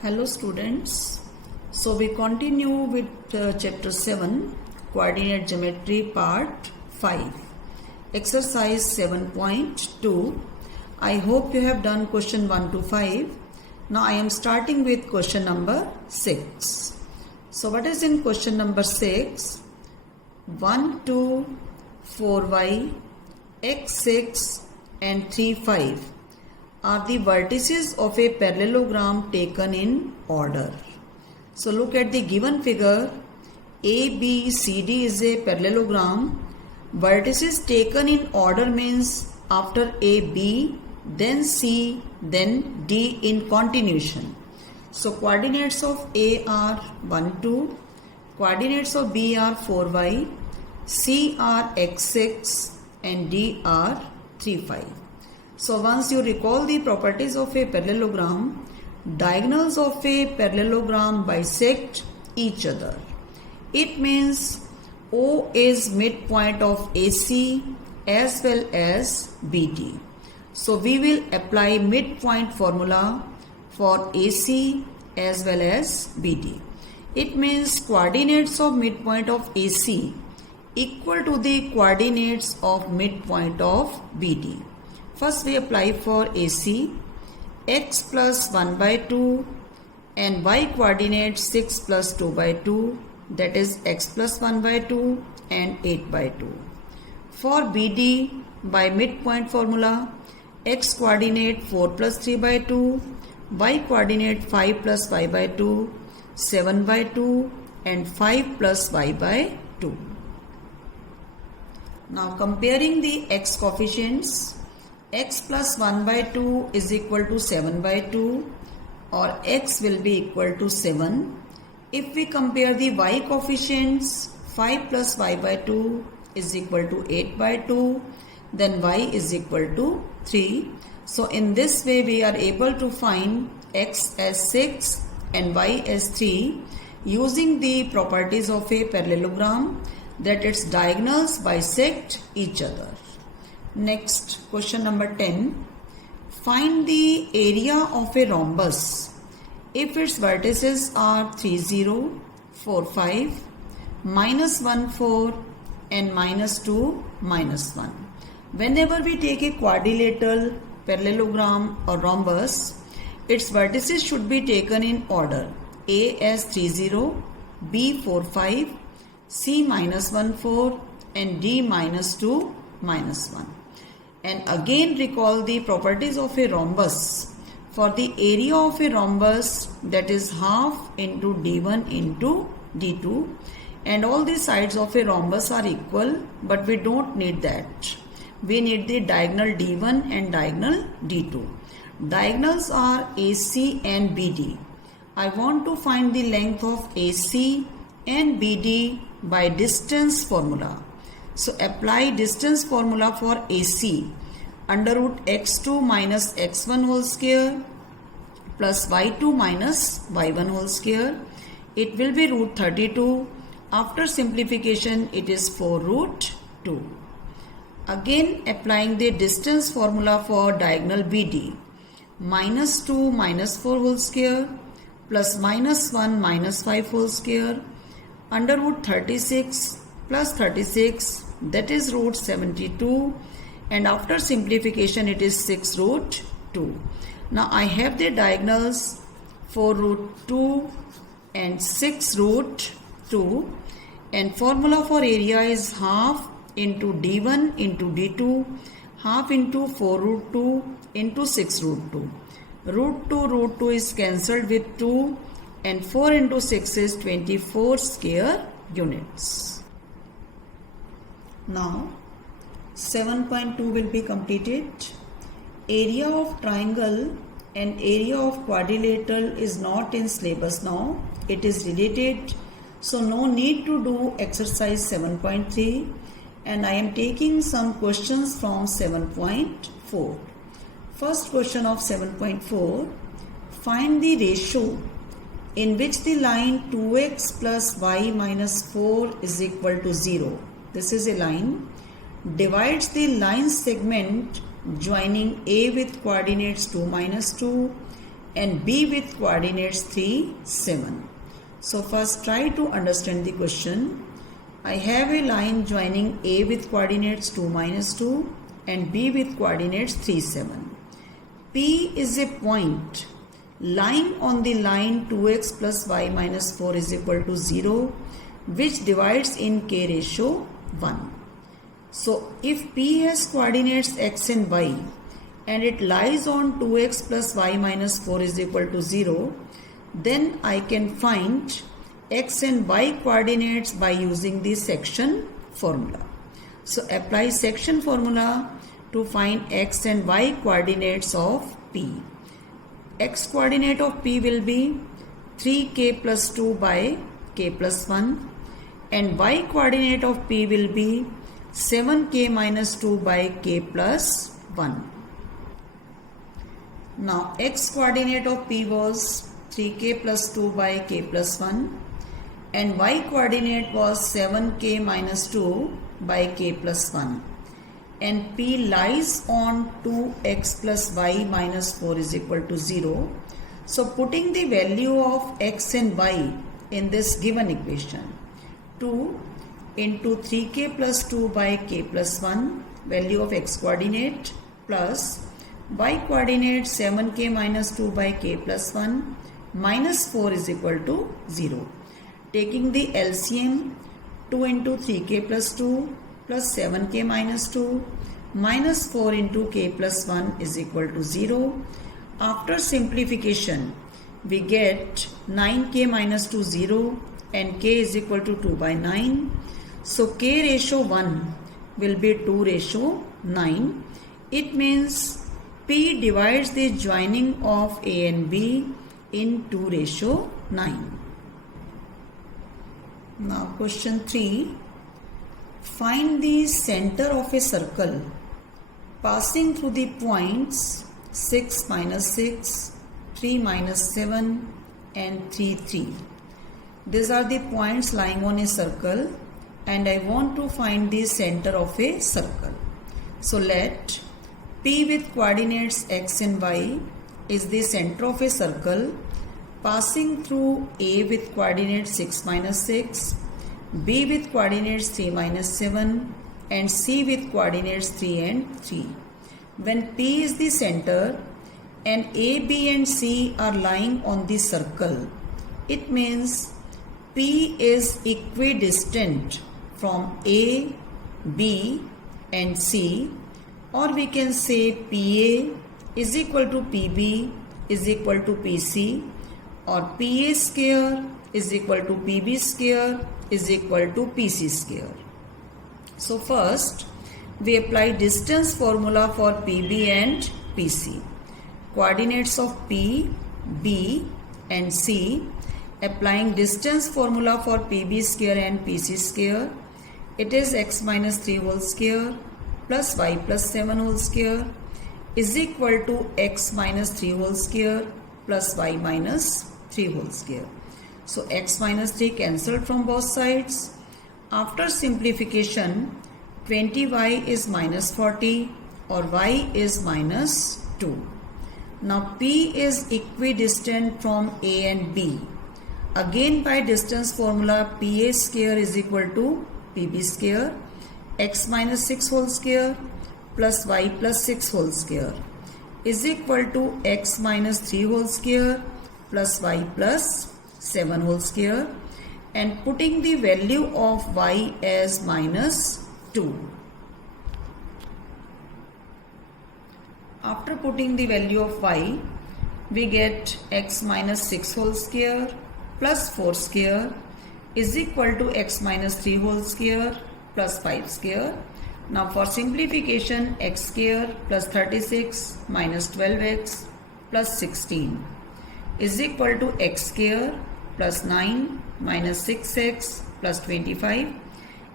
Hello students, so we continue with chapter 7 coordinate geometry part 5 exercise 7.2. I hope you have done question 1 to 5. Now I am starting with question number 6. So what is in question number 6? 1, 2, 4y, x6 and 3, 5 are the vertices of a parallelogram taken in order. So look at the given figure. ABCD is a parallelogram. Vertices taken in order means after AB, then C, then D in continuation. So coordinates of A are 1, 2, coordinates of B are 4y, C are x6 and D are 3, 5. So once you recall the properties of a parallelogram, diagonals of a parallelogram bisect each other. It means O is midpoint of AC as well as BD. So we will apply midpoint formula for AC as well as BD. It means coordinates of midpoint of AC equal to the coordinates of midpoint of BD. First we apply for AC, x plus 1 by 2 and y coordinate 6 plus 2 by 2, that is x plus 1 by 2 and 8 by 2. For BD, by midpoint formula, x coordinate 4 plus 3 by 2, y coordinate 5 plus 5 by 2, 7 by 2 and 5 plus y by 2. Now comparing the x coefficients, x plus 1 by 2 is equal to 7 by 2 or x will be equal to 7. If we compare the y coefficients, 5 plus y by 2 is equal to 8 by 2, then y is equal to 3. So in this way we are able to find x as 6 and y as 3 using the properties of a parallelogram, that its diagonals bisect each other. Next, question number 10. Find the area of a rhombus if its vertices are 3, 0, 4, 5, minus 1, 4 and minus 2, minus 1. Whenever we take a quadrilateral, parallelogram or rhombus, its vertices should be taken in order. A as 3, 0, B 4, 5, C minus 1, 4 and D minus 2, minus 1. And again recall the properties of a rhombus. For the area of a rhombus, that is half into D1 into D2, and all the sides of a rhombus are equal, but we don't need that. We need the diagonal D1 and diagonal D2. Diagonals are AC and BD. I want to find the length of AC and BD by distance formula. So apply distance formula for AC, under root x2 minus x1 whole square plus y2 minus y1 whole square. It will be root 32. After simplification it is 4 root 2. Again applying the distance formula for diagonal BD, minus 2 minus 4 whole square plus minus 1 minus 5 whole square under root 36 plus 36, that is root 72, and after simplification it is 6 root 2. Now I have the diagonals 4 root 2 and 6 root 2, and formula for area is half into D1 into D2, half into 4 root 2 into 6 root 2. Root 2 is cancelled with 2 and 4 into 6 is 24 square units. Now 7.2 will be completed. Area of triangle and area of quadrilateral is not in syllabus now. It is related. So no need to do exercise 7.3, and I am taking some questions from 7.4. First question of 7.4. Find the ratio in which the line 2x plus y minus 4 is equal to 0. This is a line, divides the line segment joining A with coordinates 2 minus 2 and B with coordinates 3, 7. So first try to understand the question. I have a line joining A with coordinates 2, -2 and B with coordinates 3, 7. P is a point lying on the line 2x plus y minus 4 is equal to 0, which divides in k ratio 1. So if P has coordinates x and y and it lies on 2x plus y minus 4 is equal to 0, then I can find x and y coordinates by using the section formula. So apply section formula to find x and y coordinates of P. X coordinate of P will be 3k plus 2 by k plus 1 and y coordinate of P will be 7k minus 2 by k plus 1. Now x coordinate of P was 3k plus 2 by k plus 1 and y coordinate was 7k minus 2 by k plus 1 and P lies on 2x plus y minus 4 is equal to 0. So putting the value of x and y in this given equation, 2 into 3k plus 2 by k plus 1 value of x coordinate plus y coordinate 7k minus 2 by k plus 1 minus 4 is equal to 0. Taking the LCM, 2 into 3k plus 2 plus 7k minus 2 minus 4 into k plus 1 is equal to 0. After simplification, we get 9k minus 2 0 and k is equal to 2 by 9. So k ratio 1 will be 2 ratio 9. It means P divides the joining of A and B in 2 ratio 9. Now question 3. Find the center of a circle passing through the points 6, minus 6, 3, minus 7 and 3, 3. These are the points lying on a circle and I want to find the center of a circle. So let P with coordinates x and y is the center of a circle passing through A with coordinates 6, minus 6, B with coordinates 3, minus 7 and C with coordinates 3 and 3. When P is the center and A, B and C are lying on the circle, it means P is equidistant from A, B and C, or we can say PA is equal to PB is equal to PC, or PA square is equal to PB square is equal to PC square. So first we apply distance formula for PB and PC. Coordinates of P, B and C. Applying distance formula for PB square and PC square, it is x minus 3 whole square plus y plus 7 whole square is equal to x minus 3 whole square plus y minus 3 whole square. So x minus 3 cancelled from both sides. After simplification, 20y is minus 40 or y is minus 2. Now P is equidistant from A and B. Again by distance formula, PA square is equal to PB square, x minus 6 whole square plus y plus 6 whole square is equal to x minus 3 whole square plus y plus 7 whole square, and putting the value of y as minus 2. After putting the value of y, we get x minus 6 whole square plus 4 square is equal to x minus 3 whole square plus 5 square. Now for simplification, x square plus 36 minus 12x plus 16 is equal to x square plus 9 minus 6x plus 25.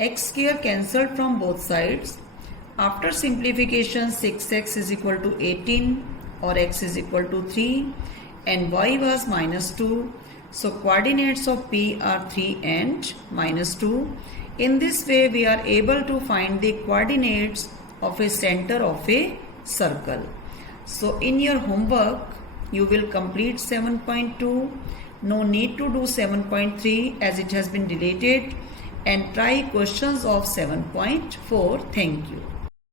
X square cancelled from both sides. After simplification, 6x is equal to 18 or x is equal to 3 and y was minus 2. So coordinates of P are 3 and minus 2. In this way we are able to find the coordinates of a center of a circle. So in your homework you will complete 7.2. No need to do 7.3 as it has been deleted, and try questions of 7.4. Thank you.